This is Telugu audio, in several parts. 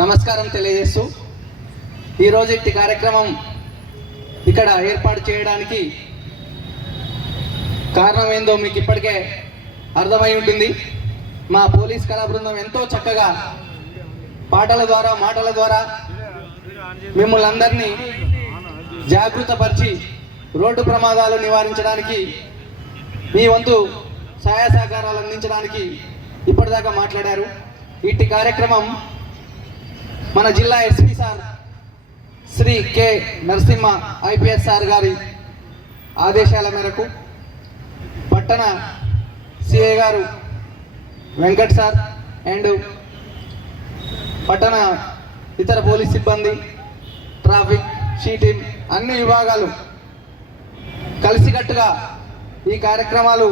నమస్కారం తెలియజేస్తూ ఈరోజు ఇట్టి కార్యక్రమం ఇక్కడ ఏర్పాటు చేయడానికి కారణం ఏందో మీకు ఇప్పటికే అర్థమై ఉంటుంది. మా పోలీస్ కళా బృందం ఎంతో చక్కగా పాటల ద్వారా మాటల ద్వారా మిమ్మల్ని అందరినీ జాగృతపరిచి రోడ్డు ప్రమాదాలు నివారించడానికి మీ వంతు సహాయ సహకారాలు అందించడానికి ఇప్పటిదాకా మాట్లాడారు. ఇట్టి కార్యక్రమం మన జిల్లా SP sir Sri K Narasimha IPS sir గారి ఆదేశాల మేరకు పట్టణ సిఏ గారు వెంకట్ సార్ అండ్ పట్టణ ఇతర పోలీస్ సిబ్బంది ట్రాఫిక్ షీటింగ్ అన్ని విభాగాలు కలిసికట్టుగా ఈ కార్యక్రమాలు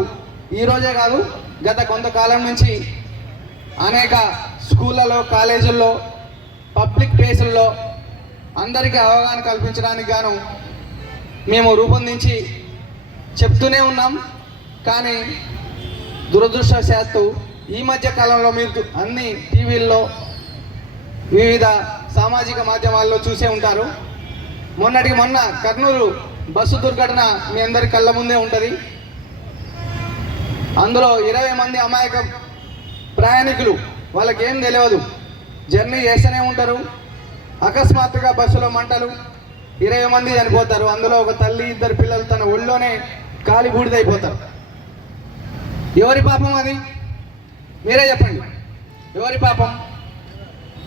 ఈరోజే కాదు గత కొంతకాలం నుంచి అనేక స్కూళ్ళలో కాలేజీల్లో పబ్లిక్ ప్లేసుల్లో అందరికీ అవగాహన కల్పించడానికి గాను మేము రూపొందించి చెప్తూనే ఉన్నాం. కానీ దురదృష్టవశాత్తు ఈ మధ్య కాలంలో మీరు అన్ని టీవీల్లో వివిధ సామాజిక మాధ్యమాల్లో చూసే ఉంటారు. మొన్నటికి మొన్న కర్నూలు బస్సు దుర్ఘటన మీ అందరి కళ్ళ ముందే ఉంటుంది. అందులో ఇరవై మంది అమాయక ప్రయాణికులు వాళ్ళకేం తెలియదు జర్నీ చేస్తూనే ఉంటారు. అకస్మాత్తుగా బస్సులో మంటలు ఇరవై మంది చనిపోతారు. అందులో ఒక తల్లి ఇద్దరు పిల్లలు తన ఒళ్ళోనే కాలి బూడిదైపోతారు ఎవరి పాపం అది? మీరే చెప్పండి. ఎవరి పాపం?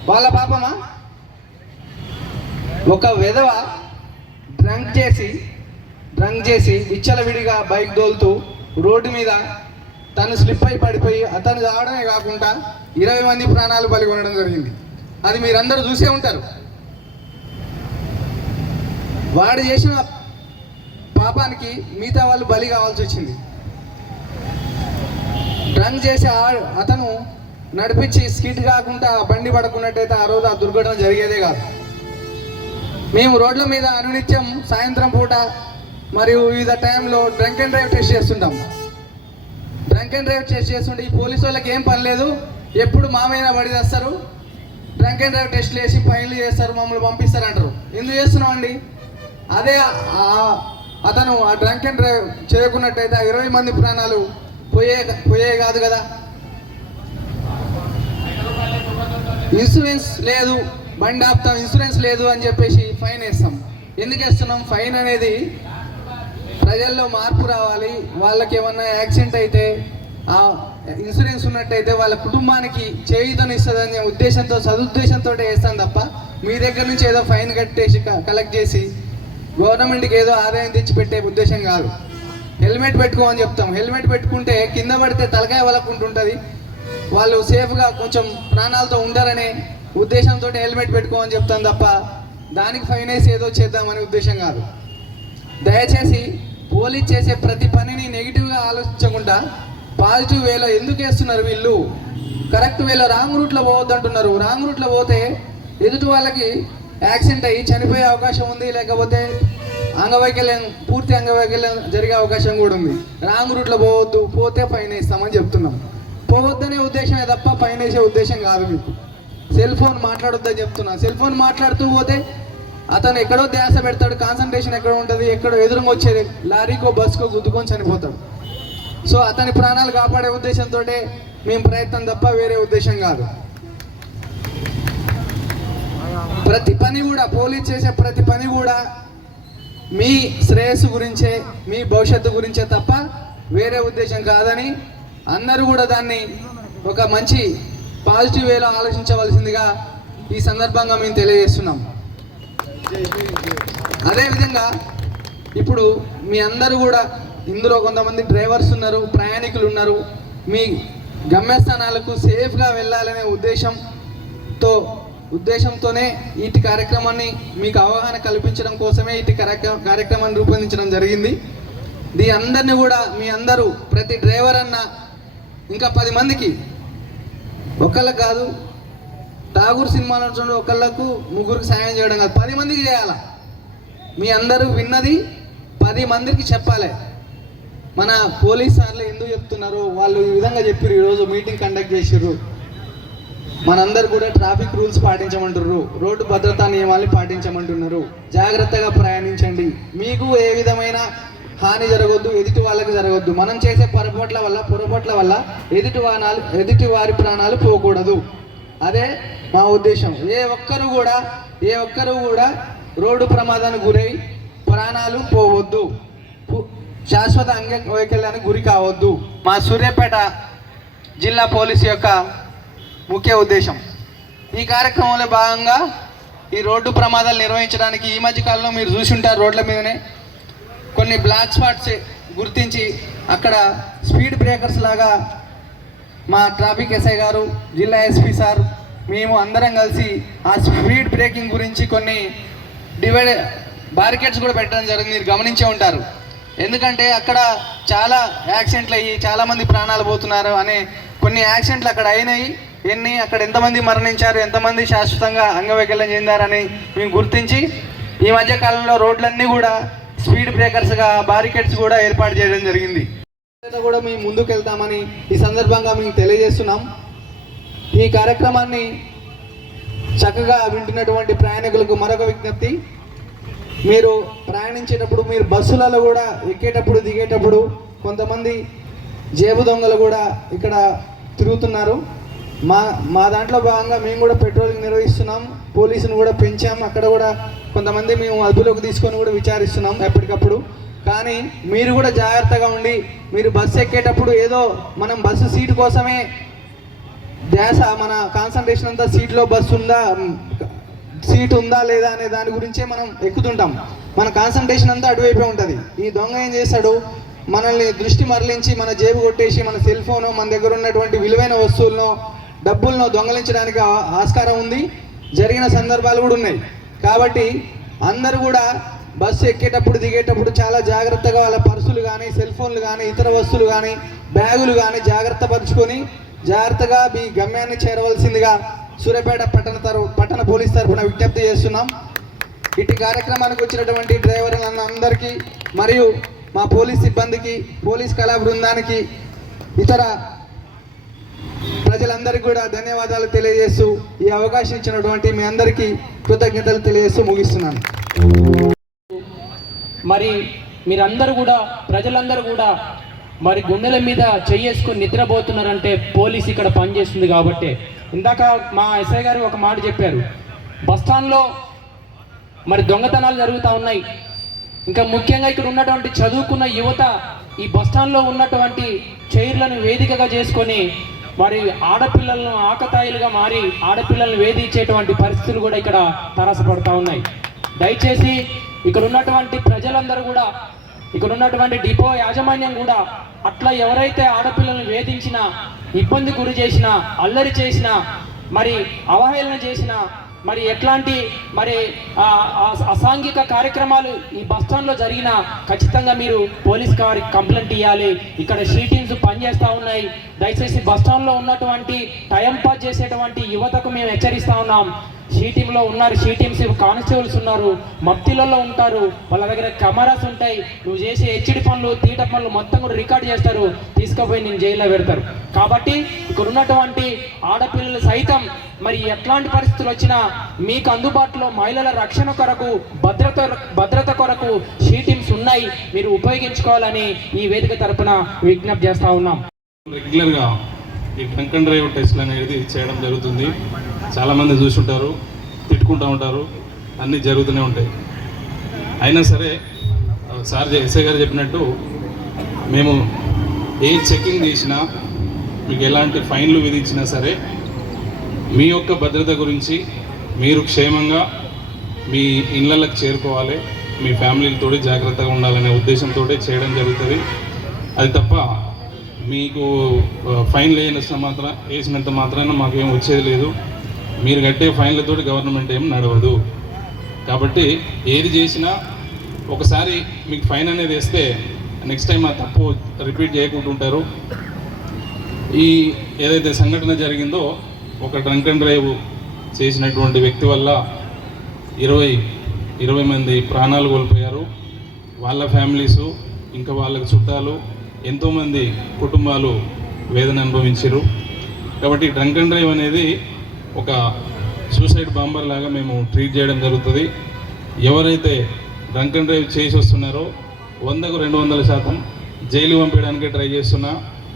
వాళ్ళ పాపమా? ఒక విధవ డ్రంక్ చేసి డ్రంక్ చేసి విచ్చలవిడిగా బైక్ దోలుతూ రోడ్డు మీద తను స్లిప్ అయి పడిపోయి అతను రావడమే కాకుండా ఇరవై మంది ప్రాణాలు బలి కొనడం జరిగింది. అది మీరందరూ చూసే ఉంటారు. వాడు చేసిన పాపానికి మిగతా వాళ్ళు బలి కావాల్సి వచ్చింది. డ్రంక్ చేసి ఆ- అతను నడిపించి స్కిట్ కాకుండా బండి పడుకున్నట్టయితే ఆ రోజు ఆ దుర్ఘటన జరిగేదే కాదు. మేము రోడ్ల మీద అనునిత్యం సాయంత్రం పూట మరియు వివిధ టైంలో డ్రంక్ అండ్ డ్రైవ్ టెస్ట్ చేస్తుంటాం. డ్రంక్ అండ్ డ్రైవ్ టెస్ట్ చేస్తుండే. ఈ పోలీసు వాళ్ళకి ఏం పని లేదు. ఎప్పుడు మామైన పడి తెస్తారు. డ్రంక్ అండ్ డ్రైవ్ టెస్ట్లు వేసి ఫైన్లు చేస్తారు. మమ్మల్ని పంపిస్తారు అంటారు ఎందుకు చేస్తున్నాం అండి అదే అతను ఆ డ్రంక్ అండ్ డ్రైవ్ చేయకున్నట్టయితే ఆ ఇరవై మంది ప్రాణాలు పోయే పోయే కాదు కదా. ఇన్సూరెన్స్ లేదు. బండి ఆపుతాం. ఇన్సూరెన్స్ లేదు అని చెప్పేసి ఫైన్ వేస్తాం. ఎందుకు వేస్తున్నాం? ఫైన్ అనేది ప్రజల్లో మార్పు రావాలి వాళ్ళకి ఏమన్నా యాక్సిడెంట్ అయితే ఆ ఇన్సూరెన్స్ ఉన్నట్టయితే వాళ్ళ కుటుంబానికి చేయుతనిస్తుందనే ఉద్దేశంతో సదుద్దేశంతో వేస్తాం తప్ప మీ దగ్గర నుంచి ఏదో ఫైన్ కట్టేసి కలెక్ట్ చేసి గవర్నమెంట్కి ఏదో ఆదాయం తెచ్చి పెట్టే ఉద్దేశం కాదు. హెల్మెట్ పెట్టుకోమని చెప్తాం. హెల్మెట్ పెట్టుకుంటే కింద పడితే తలకాయ వలకుంటుంటుంది. వాళ్ళు సేఫ్గా కొంచెం ప్రాణాలతో ఉండరనే ఉద్దేశంతో హెల్మెట్ పెట్టుకోమని చెప్తాం తప్ప దానికి ఫైన్ వేసి ఏదో చేద్దామనే ఉద్దేశం కాదు. దయచేసి పోలీస్ చేసే ప్రతి పనిని నెగిటివ్గా ఆలోచించకుండా పాజిటివ్ వేలో ఎందుకు వేస్తున్నారు వీళ్ళు? కరెక్ట్ వేలో రాంగ్ రూట్లో పోవద్దు అంటున్నారు. రాంగ్ రూట్లో పోతే ఎదుటి వాళ్ళకి యాక్సిడెంట్ అయ్యి చనిపోయే అవకాశం ఉంది లేకపోతే అంగవైకల్యం పూర్తి అంగవైకల్యం జరిగే అవకాశం కూడా ఉంది. రాంగ్ రూట్లో పోవద్దు పోతే పైన వేస్తామని చెప్తున్నాం. పోవద్దనే ఉద్దేశమే తప్ప పైన వేసే ఉద్దేశం కాదు మీకు. సెల్ ఫోన్ మాట్లాడొద్దని చెప్తున్నా. సెల్ ఫోన్ మాట్లాడుతూ పోతే అతను ఎక్కడో ధ్యాస పెడతాడు కాన్సన్ట్రేషన్ ఎక్కడ ఉంటుంది ఎక్కడో ఎదురుగా వచ్చేది లారీకో బస్కో గుద్దుకొని చనిపోతాడు. సో అతని ప్రాణాలు కాపాడే ఉద్దేశంతో మేము ప్రయత్నం తప్ప వేరే ఉద్దేశం కాదు. ప్రతి పని కూడా పోలీస్ చేసే ప్రతి పని కూడా మీ శ్రేయస్సు గురించే మీ భవిష్యత్తు గురించే తప్ప వేరే ఉద్దేశం కాదని అందరూ కూడా దాన్ని ఒక మంచి పాజిటివ్ వేలో ఆలోచించవలసిందిగా ఈ సందర్భంగా మేము తెలియజేస్తున్నాం. అదేవిధంగా ఇప్పుడు మీ అందరూ కూడా ఇందులో కొంతమంది డ్రైవర్స్ ఉన్నారు ప్రయాణికులు ఉన్నారు. మీ గమ్యస్థానాలకు సేఫ్గా వెళ్ళాలనే ఉద్దేశంతో ఉద్దేశంతోనే ఇటు కార్యక్రమాన్ని మీకు అవగాహన కల్పించడం కోసమే ఇటు కార్యక్రమాన్ని రూపొందించడం జరిగింది. దీ అందరిని కూడా మీ అందరూ ప్రతి డ్రైవర్ అన్న ఇంకా పది మందికి ఒకళ్ళకి కాదు ఠాగూర్ సినిమాలో చూడండి ఒకళ్ళకు ముగ్గురికి సాయం చేయడం కాదు. పది మందికి చేయాలా. మీ అందరూ విన్నది పది మందికి చెప్పాలి. మన పోలీస్ సార్లు ఎందుకు చెప్తున్నారు వాళ్ళు ఈ విధంగా చెప్పారు ఈరోజు మీటింగ్ కండక్ట్ చేసిర్రు. మనందరు కూడా ట్రాఫిక్ రూల్స్ పాటించమంటున్నారు రోడ్డు భద్రతా నియమాలు పాటించమంటున్నారు. జాగ్రత్తగా ప్రయాణించండి. మీకు ఏ విధమైన హాని జరగొద్దు ఎదుటి వాళ్ళకి జరగొద్దు. మనం చేసే పొరపాట్ల వల్ల పొరపాట్ల వల్ల ఎదుటి వానాలు ఎదుటి వారి ప్రాణాలు పోకూడదు. అదే మా ఉద్దేశం. ఏ ఒక్కరు కూడా ఏ ఒక్కరు కూడా రోడ్డు ప్రమాదానికి గురై ప్రాణాలు పోవద్దు. శాశ్వత అంగ వైకల్యానికి గురి కావద్దు. మా సూర్యాపేట జిల్లా పోలీసు యొక్క ముఖ్య ఉద్దేశం. ఈ కార్యక్రమంలో భాగంగా ఈ రోడ్డు ప్రమాదాలు నిర్వహించడానికి ఈ మధ్య కాలంలో మీరు చూసి ఉంటారు రోడ్ల మీదనే కొన్ని బ్లాక్ స్పాట్స్ గుర్తించి అక్కడ స్పీడ్ బ్రేకర్స్ లాగా మా ట్రాఫిక్ ఎస్ఐ గారు జిల్లా ఎస్పీ సార్ మేము అందరం కలిసి ఆ స్పీడ్ బ్రేకింగ్ గురించి కొన్ని డివైడ్ బారికేడ్స్ కూడా పెట్టడం జరిగింది. మీరు గమనించే ఉంటారు. ఎందుకంటే అక్కడ చాలా యాక్సిడెంట్లు అయ్యి చాలామంది ప్రాణాలు పోతున్నారు అనే కొన్ని యాక్సిడెంట్లు అక్కడ అయినాయి. ఎన్ని అక్కడ ఎంతమంది మరణించారు ఎంతమంది శాశ్వతంగా అంగవైకల్యం చెందారని మేము గుర్తించి ఈ మధ్య కాలంలో రోడ్లన్నీ కూడా స్పీడ్ బ్రేకర్స్గా బారికేడ్స్ కూడా ఏర్పాటు చేయడం జరిగింది. కూడా మేము ముందుకు వెళ్తామని ఈ సందర్భంగా మేము తెలియజేస్తున్నాం. ఈ కార్యక్రమాన్ని చక్కగా వింటున్నటువంటి ప్రయాణికులకు మరొక విజ్ఞప్తి. మీరు ప్రయాణించేటప్పుడు మీరు బస్సులలో కూడా ఎక్కేటప్పుడు దిగేటప్పుడు కొంతమంది జేబు దొంగలు కూడా ఇక్కడ తిరుగుతున్నారు. మా మా దాంట్లో భాగంగా మేము కూడా పెట్రోలింగ్ నిర్వహిస్తున్నాం. పోలీసును కూడా పెంచాం. అక్కడ కూడా కొంతమంది మేము అదుపులోకి తీసుకొని కూడా విచారిస్తున్నాం ఎప్పటికప్పుడు. కానీ మీరు కూడా జాగ్రత్తగా ఉండి మీరు బస్సు ఎక్కేటప్పుడు ఏదో మనం బస్సు సీటు కోసమే ధ్యాస మన కాన్సన్ట్రేషన్ అంతా సీట్లో బస్సు ఉందా సీట్ ఉందా లేదా అనే దాని గురించే మనం ఎక్కుతుంటాం. మన కాన్సన్ట్రేషన్ అంతా అటువైపే ఉంటుంది. ఈ దొంగ ఏం చేస్తాడు? మనల్ని దృష్టి మరలించి మన జేబు కొట్టేసి మన సెల్ ఫోన్ మన దగ్గర ఉన్నటువంటి విలువైన వస్తువులను డబ్బులను దొంగలించడానికి ఆస్కారం ఉంది. జరిగిన సందర్భాలు కూడా ఉన్నాయి. కాబట్టి అందరూ కూడా బస్సు ఎక్కేటప్పుడు దిగేటప్పుడు చాలా జాగ్రత్తగా వాళ్ళ పర్సులు కానీ సెల్ ఫోన్లు కానీ ఇతర వస్తువులు కానీ బ్యాగులు కానీ జాగ్రత్త పరుచుకొని జాగ్రత్తగా మీ గమ్యాన్ని చేరవలసిందిగా సూర్యాపేట పట్టణ తరఫు పట్టణ పోలీస్ తరఫున విజ్ఞప్తి చేస్తున్నాం. ఇటు కార్యక్రమానికి వచ్చినటువంటి డ్రైవర్లందరికీ మరియు మా పోలీస్ సిబ్బందికి పోలీస్ కళా బృందానికి ఇతర ప్రజలందరికీ కూడా ధన్యవాదాలు తెలియజేస్తూ ఈ అవకాశం ఇచ్చినటువంటి మీ అందరికీ కృతజ్ఞతలు తెలియజేస్తూ ముగిస్తున్నాను. మరి మీరందరూ కూడా ప్రజలందరూ కూడా మరి గుండెల మీద చెయ్యేసుకుని నిద్రపోతున్నారంటే పోలీస్ ఇక్కడ పనిచేస్తుంది కాబట్టి. ఇందాక మా ఎస్ఐ గారు ఒక మాట చెప్పారు. బస్టాండ్లో మరి దొంగతనాలు జరుగుతూ ఉన్నాయి. ఇంకా ముఖ్యంగా ఇక్కడ ఉన్నటువంటి చదువుకున్న యువత ఈ బస్టాండ్లో ఉన్నటువంటి చైర్లను వేదికగా చేసుకొని మరి ఆడపిల్లలను ఆకతాయిలుగా మారి ఆడపిల్లలను వేధించేటువంటి పరిస్థితులు కూడా ఇక్కడ తారసపడతా ఉన్నాయి. దయచేసి ఇక్కడ ఉన్నటువంటి ప్రజలందరూ కూడా ఇక్కడ ఉన్నటువంటి డిపో యాజమాన్యం కూడా అట్లా ఎవరైతే ఆడపిల్లలను వేధించినా ఇబ్బంది గురి చేసినా అల్లరి చేసినా మరి అవహేళన చేసినా మరి ఎట్లాంటి మరి అసాంఘిక కార్యక్రమాలు ఈ బస్ స్టాండ్లో జరిగినా ఖచ్చితంగా మీరు పోలీస్ గారికి కంప్లైంట్ ఇవ్వాలి ఇక్కడ షీటింగ్స్ పనిచేస్తూ ఉన్నాయి. దయచేసి బస్టాండ్లో ఉన్నటువంటి టైం పాస్ చేసేటువంటి యువతకు మేము హెచ్చరిస్తూ ఉన్నాం. సీటీంలో ఉన్నారు షీటీమ్స్ కానిస్టేబుల్స్ ఉన్నారు మప్తిలలో ఉంటారు వాళ్ళ దగ్గర కెమెరాస్ ఉంటాయి. నువ్వు చేసే హెచ్చడి పనులు తీట పనులు మొత్తం కూడా రికార్డ్ చేస్తారు. తీసుకుపోయి నేను జైల్లో పెడతారు. కాబట్టి ఇక్కడ ఉన్నటువంటి ఆడపిల్లలు సైతం మరి ఎట్లాంటి పరిస్థితులు వచ్చినా మీకు అందుబాటులో మహిళల రక్షణ కొరకు భద్రత భద్రత కొరకు సీటీమ్స్ ఉన్నాయి. మీరు ఉపయోగించుకోవాలని ఈ వేదిక తరపున విజ్ఞప్తి చేస్తా ఉన్నాం. రెగ్యులర్గా ఈ డ్రంక్ అండ్ డ్రైవ్ టెస్ట్లు అనేది చేయడం జరుగుతుంది. చాలామంది చూసుంటారు తిట్టుకుంటూ ఉంటారు అన్నీ జరుగుతూనే ఉంటాయి. అయినా సరే సార్ ఎస్ఐ గారు చెప్పినట్టు మేము ఏ చెకింగ్ చేసినా మీకు ఎలాంటి ఫైన్లు విధించినా సరే మీ యొక్క భద్రత గురించి మీరు క్షేమంగా మీ ఇళ్ళకు చేరుకోవాలి మీ ఫ్యామిలీలతో జాగ్రత్తగా ఉండాలనే ఉద్దేశంతో చేయడం జరుగుతుంది. అది తప్ప మీకు ఫైన్ ఫైన్లు వేసినంత మాత్రం వేసినంత మాత్రాన మాకేం వచ్చేది లేదు. మీరు కట్టే ఫైన్లతో గవర్నమెంట్ ఏం నడవదు. కాబట్టి ఏది చేసినా ఒకసారి మీకు ఫైన్ అనేది వేస్తే నెక్స్ట్ టైం ఆ తప్పు రిపీట్ చేయకుండా ఉంటారు ఈ ఏదైతే సంఘటన జరిగిందో ఒక డ్రంక్ అండ్ డ్రైవ్ చేసినటువంటి వ్యక్తి వల్ల ఇరవై ఇరవై మంది ప్రాణాలు కోల్పోయారు. వాళ్ళ ఫ్యామిలీసు ఇంకా వాళ్ళకి చుట్టాలు ఎంతోమంది కుటుంబాలు వేదన అనుభవించారు. కాబట్టి డ్రంక్ అండ్ డ్రైవ్ అనేది ఒక సూసైడ్ బాంబర్ లాగా మేము ట్రీట్ చేయడం జరుగుతుంది. ఎవరైతే డ్రంక్ అండ్ డ్రైవ్ చేసి వస్తున్నారో వందకు రెండు వందల శాతం జైలు పంపించడానికే ట్రై చేస్తున్నా.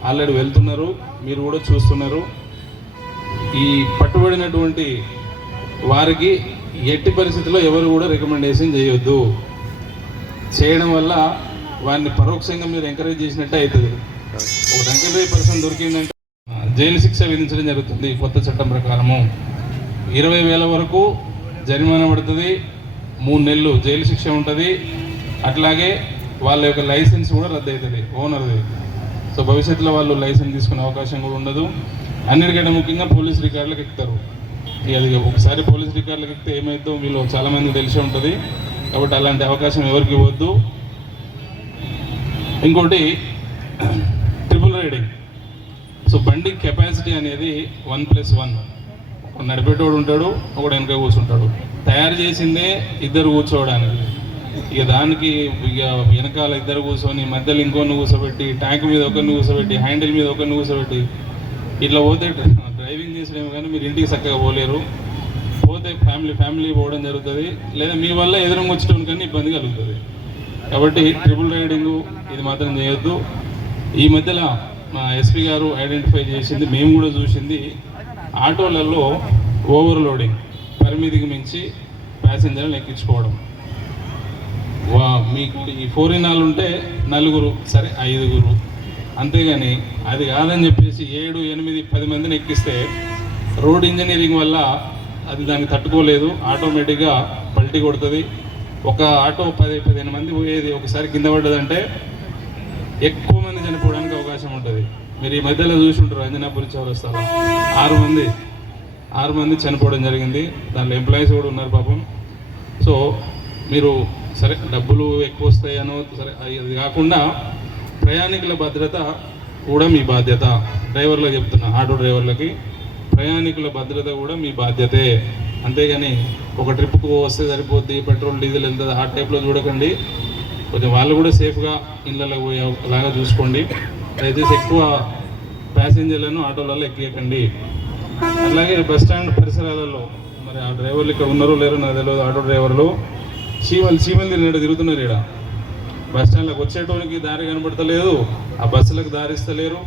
ఆల్రెడీ వెళ్తున్నారు. మీరు కూడా చూస్తున్నారు. ఈ పట్టుబడినటువంటి వారికి ఎట్టి పరిస్థితుల్లో ఎవరు కూడా రికమెండేషన్ చేయొద్దు. చేయడం వల్ల వారిని పరోక్షంగా మీరు ఎంకరేజ్ చేసినట్టే అవుతుంది. ఒక డ్రైవ్ పర్సన్ దొరికిందంటే జైలు శిక్ష విధించడం జరుగుతుంది కొత్త చట్టం ప్రకారము. ఇరవై వేల వరకు జరిమానా పడుతుంది. మూడు నెలలు జైలు శిక్ష ఉంటుంది. అట్లాగే వాళ్ళ యొక్క లైసెన్స్ కూడా రద్దు అవుతుంది ఓనర్ది సో భవిష్యత్తులో వాళ్ళు లైసెన్స్ తీసుకునే అవకాశం కూడా ఉండదు. అన్నిటికంటే ముఖ్యంగా పోలీస్ రికార్డులకు ఎక్కుతారు. అది ఒకసారి పోలీస్ రికార్డులకు ఎక్కితే ఏమైతుందో వీళ్ళు చాలామంది తెలిసి ఉంటుంది. కాబట్టి అలాంటి అవకాశం ఎవరికి ఇవ్వద్దు. ఇంకోటి సో బండి కెపాసిటీ అనేది వన్ ప్లస్ వన్. ఒకడు నడిపేటోడు ఉంటాడు ఒకడు వెనక కూర్చుంటాడు. తయారు చేసిందే ఇద్దరు కూర్చోవడానికి. ఇక దానికి ఇక వెనకాల ఇద్దరు కూర్చొని మధ్యలో ఇంకొన్ని కూర్చోబెట్టి ట్యాంక్ మీద ఒకరిని కూర్చోబెట్టి హ్యాండిల్ మీద ఒకరిని కూర్చోబెట్టి ఇట్లా పోతే డ్రైవింగ్ చేసడం కానీ మీరు ఇంటికి చక్కగా పోలేరు. పోతే ఫ్యామిలీ ఫ్యామిలీ పోవడం జరుగుతుంది. లేదా మీ వల్ల ఎదురుగా వచ్చడం కానీ ఇబ్బంది కలుగుతుంది. కాబట్టి ట్రిపుల్ రైడింగ్ ఇది మాత్రం చేయొద్దు. ఈ మధ్యలో మా ఎస్పీ గారు ఐడెంటిఫై చేసింది మేము కూడా చూసింది. ఆటోలలో ఓవర్లోడింగ్ పరిమితికి మించి ప్యాసింజర్లను ఎక్కించుకోవడం. వా మీకు ఈ ఫోర్ ఇనాలు ఉంటే నలుగురు సరే ఐదుగురు. అంతేగాని అది కాదని చెప్పేసి ఏడు ఎనిమిది పది మందిని ఎక్కిస్తే రోడ్ ఇంజనీరింగ్ వల్ల అది దాన్ని తట్టుకోలేదు. ఆటోమేటిక్గా పల్టీ కొడుతుంది. ఒక ఆటో పది పదిహేను మంది పోయేది ఒకసారి కింద పడ్డదంటే ఎక్కువ మంది చనిపోవడం మీరు ఈ మధ్యలో చూసి ఉంటారు అంజనాపురి చౌరస్తాలో ఆరు మంది ఆరు మంది చనిపోవడం జరిగింది. దాంట్లో ఎంప్లాయీస్ కూడా ఉన్నారు పాపం. సో మీరు సరే డబ్బులు ఎక్కువ వస్తాయనో సరే అది కాకుండా ప్రయాణికుల భద్రత కూడా మీ బాధ్యత. డ్రైవర్లకు చెప్తున్నా ఆటో డ్రైవర్లకి. ప్రయాణికుల భద్రత కూడా మీ బాధ్యతే. అంతేగాని ఒక ట్రిప్కు వస్తే సరిపోద్ది పెట్రోల్ డీజిల్ వెళ్తుంది ఆ టైప్లో చూడకండి. కొంచెం వాళ్ళు కూడా సేఫ్గా ఇళ్ళలో పోయేలాగా చూసుకోండి. దయచేసి ఎక్కువ ప్యాసింజర్లను ఆటోలలో ఎక్కియకండి. అలాగే బస్ స్టాండ్ పరిసరాలలో మరి ఆ డ్రైవర్లు ఇక్కడ ఉన్నారో లేరో నాకు తెలియదు ఆటో డ్రైవర్లు. చీమలు చీమలు తిరిగినట్టు తిరుగుతున్నారు ఇక్కడ బస్ స్టాండ్లోకి వచ్చేటోనికి దారి కనబడతలేదు ఆ బస్సులకు దారిస్తలేరు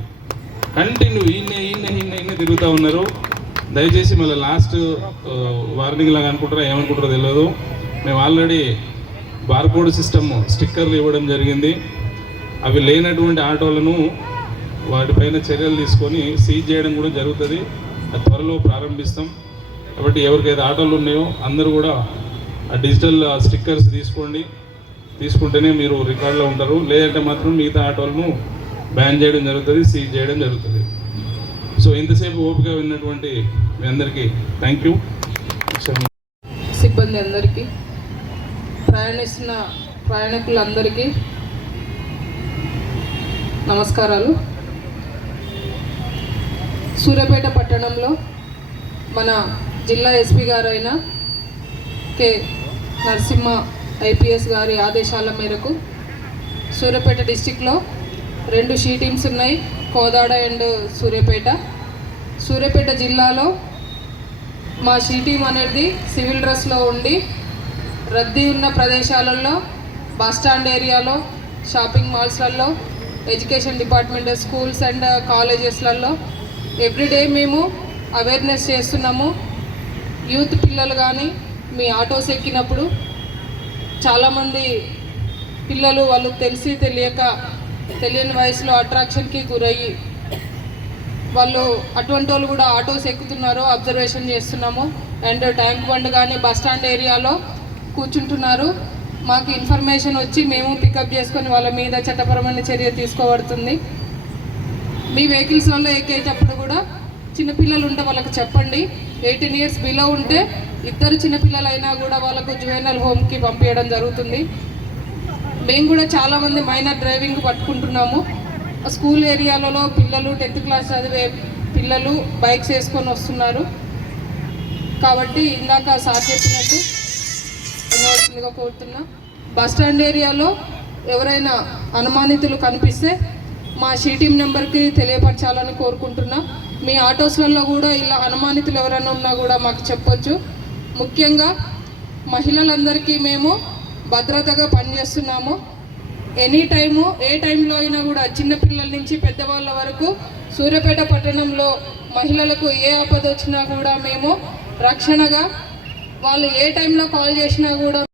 కంటిన్యూ ఈయన ఈయన ఈయన ఈయన తిరుగుతూ ఉన్నారు. దయచేసి మళ్ళీ లాస్ట్ వార్నింగ్ లాగా అనుకుంటారా ఏమనుకుంటారో తెలియదు మేము ఆల్రెడీ బార్కోడ్ సిస్టమ్ స్టిక్కర్లు ఇవ్వడం జరిగింది. అవి లేనటువంటి ఆటోలను వాటిపైన చర్యలు తీసుకొని సీజ్ చేయడం కూడా జరుగుతుంది. అది త్వరలో ప్రారంభిస్తాం. కాబట్టి ఎవరికైతే ఆటోలు ఉన్నాయో అందరూ కూడా ఆ డిజిటల్ స్టిక్కర్స్ తీసుకోండి. తీసుకుంటేనే మీరు రికార్డులో ఉంటారు. లేదంటే మాత్రం మిగతా ఆటోలను బ్యాన్ చేయడం జరుగుతుంది సీజ్ చేయడం జరుగుతుంది. సో ఇంతసేపు ఓపిక విన్నటువంటి మీ అందరికీ థ్యాంక్ యూ. సిబ్బంది అందరికీ ప్రయాణిస్తున్న ప్రయాణికులందరికీ నమస్కారాలు. సూర్యాపేట పట్టణంలో మన జిల్లా ఎస్పీ గారైన కె. నరసింహ ఐపీఎస్ గారి ఆదేశాల మేరకు సూర్యాపేట డిస్టిక్లో రెండు షీ టీమ్స్ ఉన్నాయి కోదాడ అండ్ సూర్యాపేట. సూర్యాపేట జిల్లాలో మా షీ టీం అనేది సివిల్ డ్రెస్లో ఉండి రద్దీ ఉన్న ప్రదేశాలలో బస్ స్టాండ్ ఏరియాలో షాపింగ్ మాల్స్లలో education department schools and uh, కాలేజెస్లలో ఎవ్రీడే మేము అవేర్నెస్ చేస్తున్నాము. యూత్ పిల్లలు కానీ మీ ఆటోస్ ఎక్కినప్పుడు చాలామంది పిల్లలు వాళ్ళు తెలిసి తెలియక తెలియని వయసులో అట్రాక్షన్కి గురయ్యి వాళ్ళు అటువంటి వాళ్ళు కూడా ఆటోస్ ఎక్కుతున్నారు అబ్జర్వేషన్ చేస్తున్నాము. అండ్ ట్యాంక్ బండ్ కానీ బస్ స్టాండ్ ఏరియాలో కూర్చుంటున్నారు. మాకు ఇన్ఫర్మేషన్ వచ్చి మేము పికప్ చేసుకొని వాళ్ళ మీద చట్టపరమైన చర్య తీసుకోబడుతుంది. మీ వెహికల్స్లలో ఎక్కేటప్పుడు కూడా చిన్నపిల్లలు ఉంటే వాళ్ళకి చెప్పండి. ఎయిటీన్ ఇయర్స్ బిలో ఉంటే ఇద్దరు చిన్నపిల్లలైనా కూడా వాళ్ళకు జువెనల్ హోమ్కి పంపించడం జరుగుతుంది. మేము కూడా చాలామంది మైనర్ డ్రైవింగ్ పట్టుకుంటున్నాము. స్కూల్ ఏరియాలలో పిల్లలు టెన్త్ క్లాస్ చదివే పిల్లలు బైక్స్ వేసుకొని వస్తున్నారు. కాబట్టి ఇందాక సార్ చెప్పినట్టు వినవలసిందిగా కోరుతున్నా. బస్ స్టాండ్ ఏరియాలో ఎవరైనా అనుమానితులు కనిపిస్తే మా షీ టీం నెంబర్కి తెలియపరచాలని కోరుకుంటున్నా. మీ ఆటోస్లలో కూడా ఇలా అనుమానితులు ఎవరైనా ఉన్నా కూడా మాకు చెప్పొచ్చు. ముఖ్యంగా మహిళలందరికీ మేము భద్రతగా పనిచేస్తున్నాము. ఎనీ టైము ఏ టైంలో అయినా కూడా చిన్నపిల్లల నుంచి పెద్దవాళ్ళ వరకు సూర్యాపేట పట్టణంలో మహిళలకు ఏ ఆపద వచ్చినా కూడా మేము రక్షణగా వాళ్ళు ఏ టైంలో కాల్ చేసినా కూడా